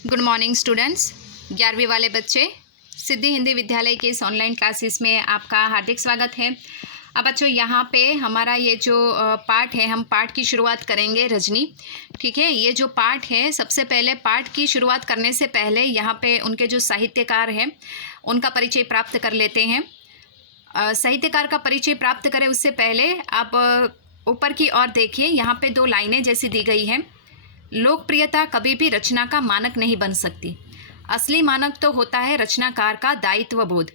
Good morning students. 11वीं वाले बच्चे, सिद्धि हिंदी विद्यालय के इस ऑनलाइन क्लासेस में आपका हार्दिक स्वागत है। अब बच्चों यहाँ पे हमारा ये जो पाठ है, हम पाठ की शुरुआत करेंगे रजनी। ठीक है, ये जो पाठ है, सबसे पहले पाठ की शुरुआत करने से पहले यहाँ पे उनके जो साहित्यकार हैं उनका परिचय प्राप्त कर लेते हैं। साहित्यकार का परिचय प्राप्त करें उससे पहले आप ऊपर की ओर देखिए, यहाँ पे 2 लाइनें जैसी दी गई हैं। लोकप्रियता कभी भी रचना का मानक नहीं बन सकती। असली मानक तो होता है रचनाकार का दायित्व बोध,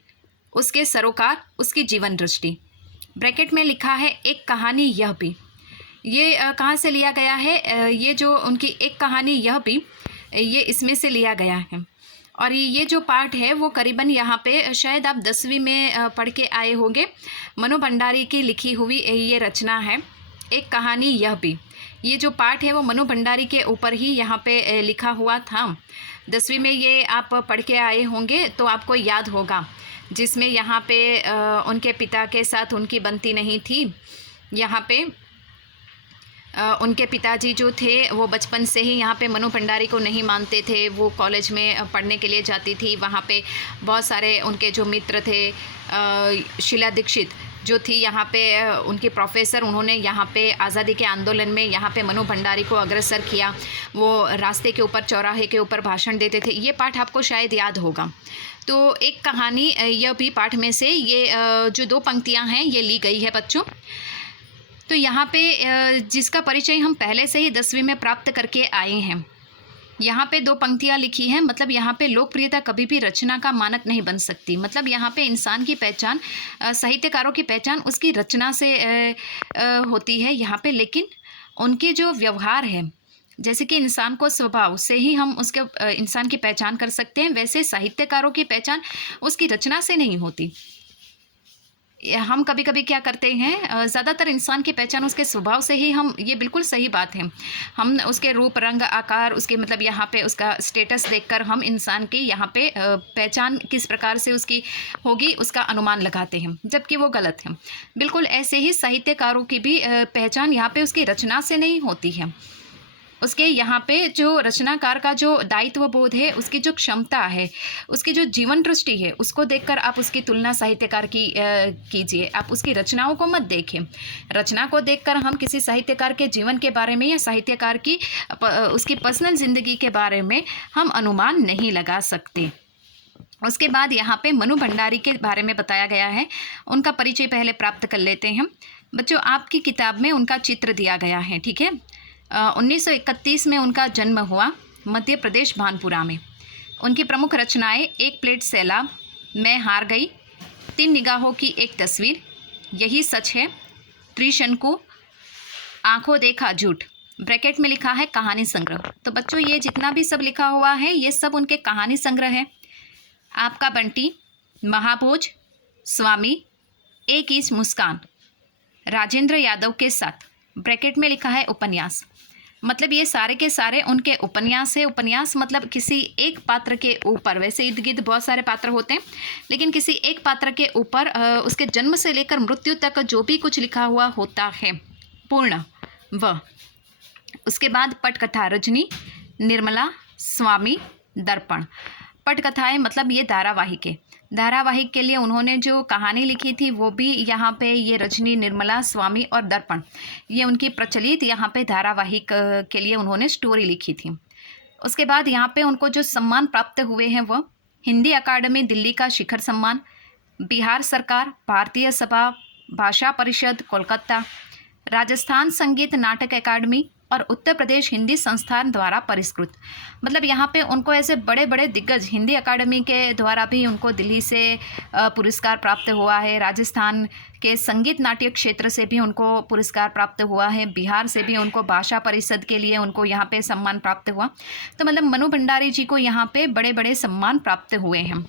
उसके सरोकार, उसकी जीवन दृष्टि। ब्रैकेट में लिखा है एक कहानी यह भी। ये कहाँ से लिया गया है? ये जो उनकी एक कहानी यह भी, ये इसमें से लिया गया है। और ये जो पाठ है वो करीबन यहाँ पे शायद आप 10वीं में पढ़ के आए होंगे। मनु भंडारी की लिखी हुई ये रचना है एक कहानी यह भी। ये जो पाठ है वो मनु भंडारी के ऊपर ही यहाँ पे लिखा हुआ था। 10वीं में ये आप पढ़ के आए होंगे तो आपको याद होगा, जिसमें यहाँ पे उनके पिता के साथ उनकी बनती नहीं थी। यहाँ पे उनके पिताजी जो थे वो बचपन से ही यहाँ पे मनु भंडारी को नहीं मानते थे। वो कॉलेज में पढ़ने के लिए जाती थी, वहाँ पे बहुत सारे उनके जो मित्र थे, शीला दीक्षित जो थी यहाँ पे उनकी प्रोफेसर, उन्होंने यहाँ पे आज़ादी के आंदोलन में यहाँ पे मनु भंडारी को अग्रसर किया। वो रास्ते के ऊपर, चौराहे के ऊपर भाषण देते थे। ये पाठ आपको शायद याद होगा। तो एक कहानी यह भी पाठ में से ये जो 2 पंक्तियाँ हैं ये ली गई है बच्चों। तो यहाँ पे जिसका परिचय हम पहले से ही 10वीं में प्राप्त करके आए हैं, यहाँ पे 2 पंक्तियाँ लिखी हैं। मतलब यहाँ पे लोकप्रियता कभी भी रचना का मानक नहीं बन सकती। मतलब यहाँ पे इंसान की पहचान, साहित्यकारों की पहचान उसकी रचना से होती है यहाँ पे। लेकिन उनके जो व्यवहार है, जैसे कि इंसान को स्वभाव से ही हम उसके इंसान की पहचान कर सकते हैं, वैसे साहित्यकारों की पहचान उसकी रचना से नहीं होती। हम कभी कभी क्या करते हैं, ज़्यादातर इंसान की पहचान उसके स्वभाव से ही हम, ये बिल्कुल सही बात है, हम उसके रूप, रंग, आकार, उसके मतलब यहाँ पे उसका स्टेटस देखकर हम इंसान की यहाँ पे पहचान किस प्रकार से उसकी होगी उसका अनुमान लगाते हैं, जबकि वो गलत है। बिल्कुल ऐसे ही साहित्यकारों की भी पहचान यहाँ पे उसकी रचना से नहीं होती है। उसके यहाँ पे जो रचनाकार का जो दायित्व बोध है, उसकी जो क्षमता है, उसकी जो जीवन दृष्टि है, उसको देखकर आप उसकी तुलना साहित्यकार की कीजिए। आप उसकी रचनाओं को मत देखें। रचना को देखकर हम किसी साहित्यकार के जीवन के बारे में या साहित्यकार की उसकी पर्सनल ज़िंदगी के बारे में हम अनुमान नहीं लगा सकते। उसके बाद यहाँ पे मनु भंडारी के बारे में बताया गया है। उनका परिचय पहले प्राप्त कर लेते हैं बच्चों। आपकी किताब में उनका चित्र दिया गया है, ठीक है। 1931 में उनका जन्म हुआ, मध्य प्रदेश भानपुरा में। उनकी प्रमुख रचनाएं एक प्लेट सैलाब, मैं हार गई, 3 निगाहों की एक तस्वीर, यही सच है, त्रिशंकु, आंखों देखा झूठ। ब्रैकेट में लिखा है कहानी संग्रह। तो बच्चों ये जितना भी सब लिखा हुआ है ये सब उनके कहानी संग्रह है। आपका बंटी, महाभोज, स्वामी, एक इंच मुस्कान, राजेंद्र यादव के साथ। ब्रैकेट में लिखा है उपन्यास। मतलब ये सारे के सारे उनके उपन्यास है। उपन्यास मतलब किसी एक पात्र के ऊपर, वैसे इर्द गिर्द बहुत सारे पात्र होते हैं, लेकिन किसी एक पात्र के ऊपर उसके जन्म से लेकर मृत्यु तक जो भी कुछ लिखा हुआ होता है पूर्ण वह। उसके बाद पटकथा, रजनी, निर्मला, स्वामी, दर्पण। पटकथाएं मतलब ये धारावाहिक है। धारावाहिक के लिए उन्होंने जो कहानी लिखी थी वो भी यहाँ पे ये रजनी, निर्मला, स्वामी और दर्पण, ये उनकी प्रचलित यहाँ पे धारावाहिक के लिए उन्होंने स्टोरी लिखी थी। उसके बाद यहाँ पे उनको जो सम्मान प्राप्त हुए हैं वह हिंदी अकादमी दिल्ली का शिखर सम्मान, बिहार सरकार, भारतीय सभा भाषा परिषद कोलकाता, राजस्थान संगीत नाटक अकादमी और उत्तर प्रदेश हिंदी संस्थान द्वारा पुरस्कृत। मतलब यहाँ पे उनको ऐसे बड़े बड़े दिग्गज हिंदी अकादमी के द्वारा भी उनको दिल्ली से पुरस्कार प्राप्त हुआ है। राजस्थान के संगीत नाट्य क्षेत्र से भी उनको पुरस्कार प्राप्त हुआ है। बिहार से भी उनको भाषा परिषद के लिए उनको यहाँ पे सम्मान प्राप्त हुआ। तो मतलब मनु भंडारी जी को यहाँ पे बड़े बड़े सम्मान प्राप्त हुए हैं।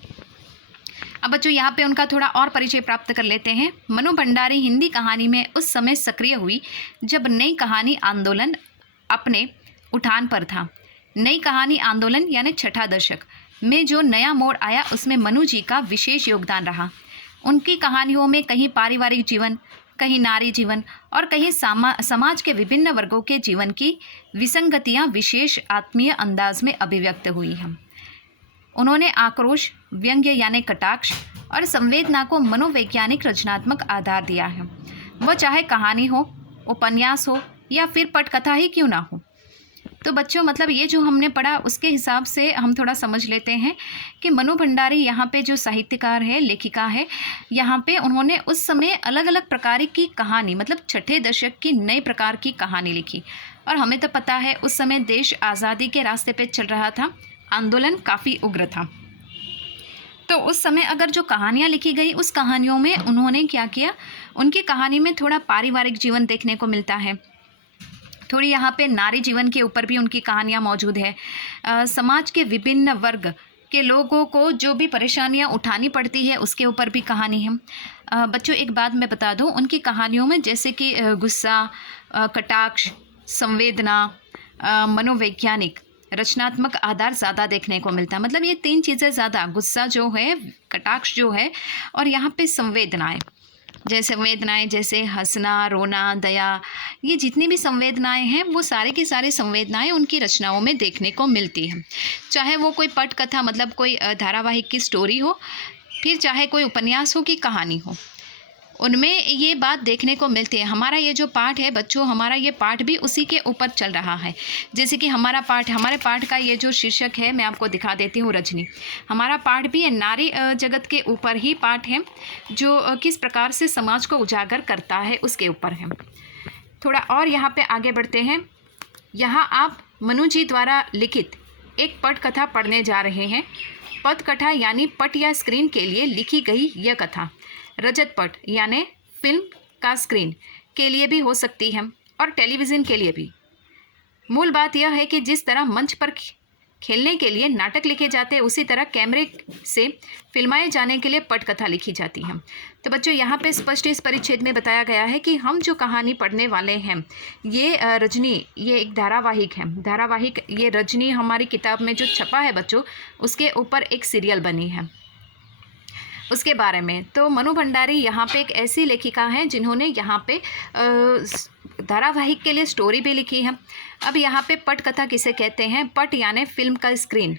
अब बच्चों यहाँ पे उनका थोड़ा और परिचय प्राप्त कर लेते हैं। मनु भंडारी हिंदी कहानी में उस समय सक्रिय हुई जब नई कहानी आंदोलन अपने उठान पर था। नई कहानी आंदोलन यानी 6ठा दशक में जो नया मोड़ आया उसमें मनु जी का विशेष योगदान रहा। उनकी कहानियों में कहीं पारिवारिक जीवन, कहीं नारी जीवन और कहीं समाज के विभिन्न वर्गों के जीवन की विसंगतियां विशेष आत्मीय अंदाज में अभिव्यक्त हुई हैं। उन्होंने आक्रोश, व्यंग्य यानी कटाक्ष और संवेदना को मनोवैज्ञानिक रचनात्मक आधार दिया है। वह चाहे कहानी हो, उपन्यास हो या फिर पटकथा ही क्यों ना हो। तो बच्चों मतलब ये जो हमने पढ़ा उसके हिसाब से हम थोड़ा समझ लेते हैं कि मनु भंडारी यहाँ पे जो साहित्यकार है, लेखिका है, यहाँ पे उन्होंने उस समय अलग अलग प्रकार की कहानी मतलब छठे दशक की नए प्रकार की कहानी लिखी। और हमें तो पता है उस समय देश आज़ादी के रास्ते पे चल रहा था, आंदोलन काफ़ी उग्र था। तो उस समय अगर जो कहानियाँ लिखी गई उस कहानियों में उन्होंने क्या किया, उनकी कहानी में थोड़ा पारिवारिक जीवन देखने को मिलता है, थोड़ी यहाँ पे नारी जीवन के ऊपर भी उनकी कहानियाँ मौजूद है। समाज के विभिन्न वर्ग के लोगों को जो भी परेशानियाँ उठानी पड़ती है उसके ऊपर भी कहानी है। बच्चों एक बात मैं बता दूँ, उनकी कहानियों में जैसे कि गुस्सा, कटाक्ष, संवेदना, मनोवैज्ञानिक रचनात्मक आधार ज़्यादा देखने को मिलता है। मतलब ये तीन चीज़ें ज़्यादा, गुस्सा जो है, कटाक्ष जो है और यहाँ पे संवेदनाएं, जैसे हंसना, रोना, दया, ये जितनी भी संवेदनाएं हैं वो सारे की सारी संवेदनाएं उनकी रचनाओं में देखने को मिलती हैं। चाहे वो कोई पटकथा मतलब कोई धारावाहिक की स्टोरी हो, फिर चाहे कोई उपन्यास हो कि कहानी हो, उनमें ये बात देखने को मिलती है। हमारा ये जो पाठ है बच्चों, हमारा ये पाठ भी उसी के ऊपर चल रहा है। जैसे कि हमारे पाठ का ये जो शीर्षक है मैं आपको दिखा देती हूँ, रजनी। हमारा पाठ भी नारी जगत के ऊपर ही पाठ है, जो किस प्रकार से समाज को उजागर करता है उसके ऊपर है। थोड़ा और यहाँ पे आगे बढ़ते हैं। यहाँ आप मनु जी द्वारा लिखित एक पटकथा पढ़ने जा रहे हैं। पटकथा यानी पट या स्क्रीन के लिए लिखी गई यह कथा रजत पट यानी फिल्म का स्क्रीन के लिए भी हो सकती है और टेलीविज़न के लिए भी। मूल बात यह है कि जिस तरह मंच पर खेलने के लिए नाटक लिखे जाते हैं उसी तरह कैमरे से फिल्माए जाने के लिए पटकथा लिखी जाती है। तो बच्चों यहाँ पे स्पष्ट इस परिच्छेद में बताया गया है कि हम जो कहानी पढ़ने वाले हैं ये रजनी, ये एक धारावाहिक ये रजनी हमारी किताब में जो छपा है बच्चों, उसके ऊपर एक सीरियल बनी है उसके बारे में। तो मनु भंडारी यहाँ पे एक ऐसी लेखिका हैं जिन्होंने यहाँ पे धारावाहिक के लिए स्टोरी भी लिखी है। अब यहाँ पे पटकथा किसे कहते हैं? पट यानी फिल्म का स्क्रीन,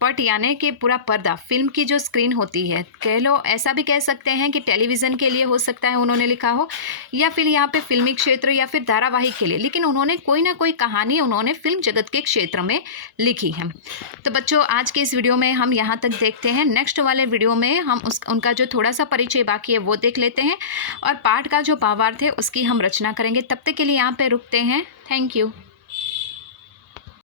पट यानी कि पूरा पर्दा, फिल्म की जो स्क्रीन होती है, कह लो ऐसा भी कह सकते हैं कि टेलीविज़न के लिए हो सकता है उन्होंने लिखा हो, या फिर यहाँ पे फिल्मी क्षेत्र या फिर धारावाहिक के लिए, लेकिन उन्होंने कोई ना कोई कहानी उन्होंने फिल्म जगत के क्षेत्र में लिखी है। तो बच्चों आज के इस वीडियो में हम यहाँ तक देखते हैं। नेक्स्ट वाले वीडियो में हम उनका जो थोड़ा सा परिचय बाकी है वो देख लेते हैं और पाठ का जो भावार्थ है उसकी हम रचना करेंगे। तब तक के लिए यहाँ पर रुकते हैं। Thank you.